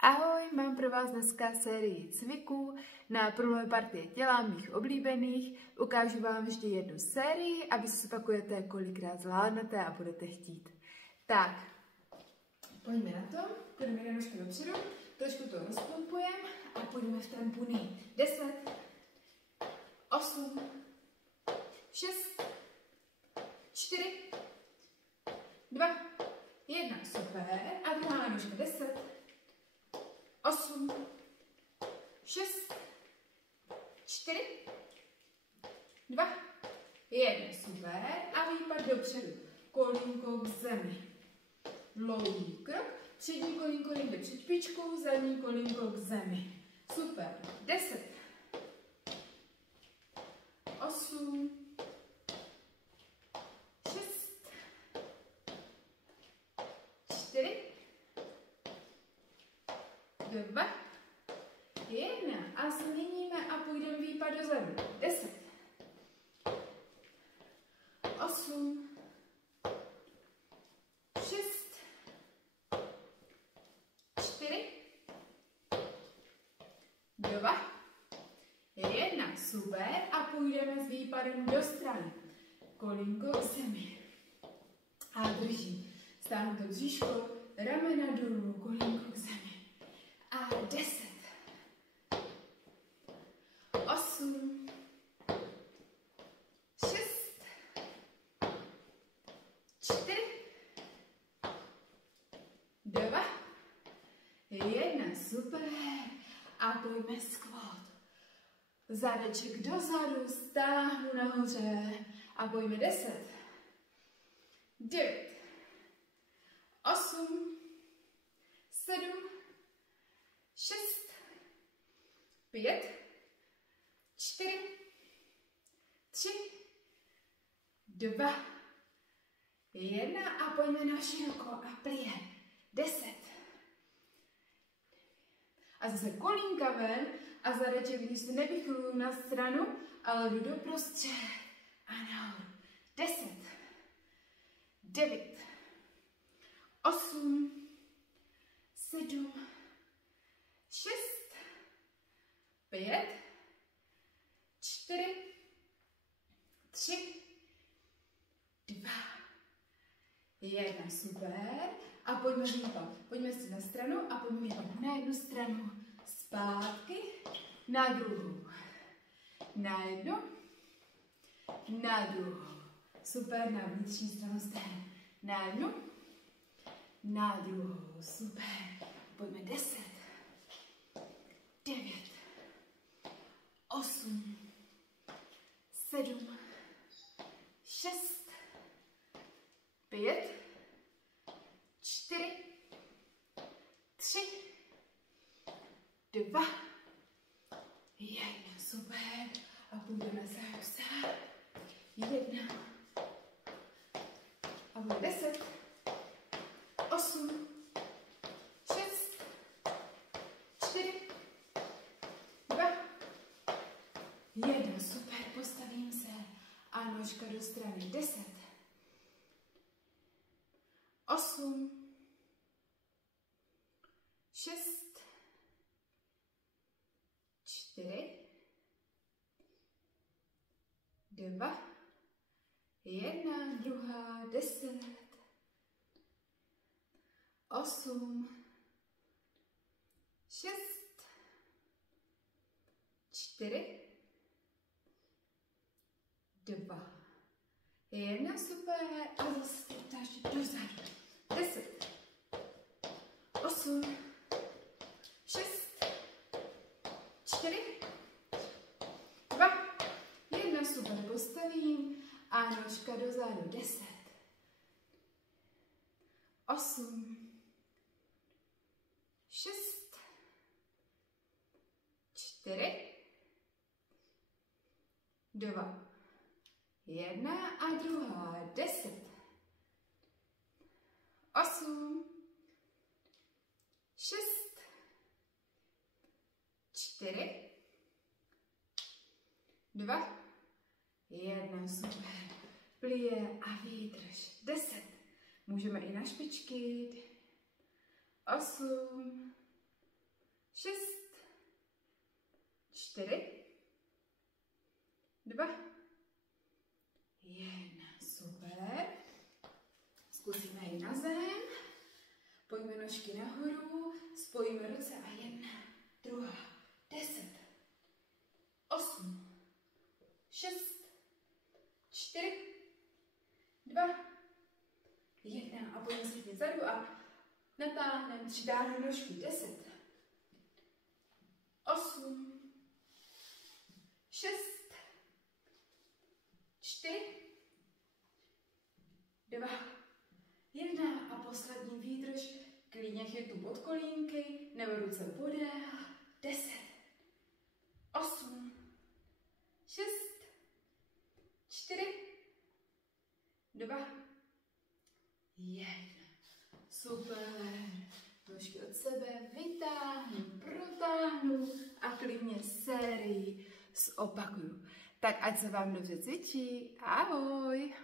Ahoj, mám pro vás dneska sérii cviků na průlomové partie těla, mých oblíbených. Ukážu vám vždy jednu sérii a vy si opakujete, kolikrát zvládnete a budete chtít. Tak, pojďme na to, půjdeme na nožky dopředu, trošku to rozpompujeme a půjdeme v trampuny. 10, 8, 6, 4, 2, 1, super. A druhá nožka 10, 8, 6, 4, 2, 1, super. A výpad dopředu. Kolínko k zemi. Dlouhý krok. Přední kolínko jde před špičkou, zadní kolínko k zemi. Super. 10, 8, 6, 4, 2, 1 a změníme a půjdeme výpad dozadu. 10, 8, 6, 4, 2, 1, super a půjdeme s výpadem do strany. Kolínko k zemi. A držím. Stáhnu to bříško, ramena dolů, kolínko k zemi. A 10, 8, 6, 4, 2, 1, super. A pojďme squat. Zadeček dozadu, stáhnu nahoře a pojďme 10, 9, 8, 7, 6, 5, 4, 3, 2, 1 a pojďme na široko a plie. 10. A zase kolínka ven a zadeček, když se nevychyluju na stranu, ale jdu doprostřed a nahoru. 10, 9, 8, 7, 6, 5, 4, 3, 2, 1, super. A pojďme výpad. Pojďme si na stranu a pojďme výpad na jednu stranu, zpátky, na druhou. Na jednu, na druhou. Super, na vnitřní stranu stehna. Na jednu, na druhou. Super. Pojďme 10, 9, 8, 7, 6, 5, 4, 3, 2, 1, super. A půjdeme se 1 a bude 10, 8, 6, 4, 2, 1, super, postavím se a nožka do strany. 10, 8, 6, 4, 2, 1, druhá, 10, 8, 6, 4, 2, 1, super. A zase teď dozadu. 10, 8, 6, 4, 2, 1, super. Postavím a nožka dozadu. 10, 8, 6, 4, 2, 1 a druhá. 10, 8, 6, 4, 2, 1, super. Plie a výdrž. 10. Můžeme i na špičky. 8, 6, 4, 2, 1. Super. Zkusíme jít na zem. Pojďme nožky nahoru, spojíme ruce a 1, 2, 10, 8, 6, 4, 2, 1. A pojďme si vzadu a natáhneme, přitáhneme nožky. 10, 8, 6, 4, 2, 1. A poslední výdrž. Klidně chytu pod kolínky nebo ruce podél. 10, 8, 6, 4, 2, 1. Super. Nožky od sebe vytáhnu, protáhnu a klidně sérii zopakuju. Tak ať se vám dobře cvičí. Ahoj.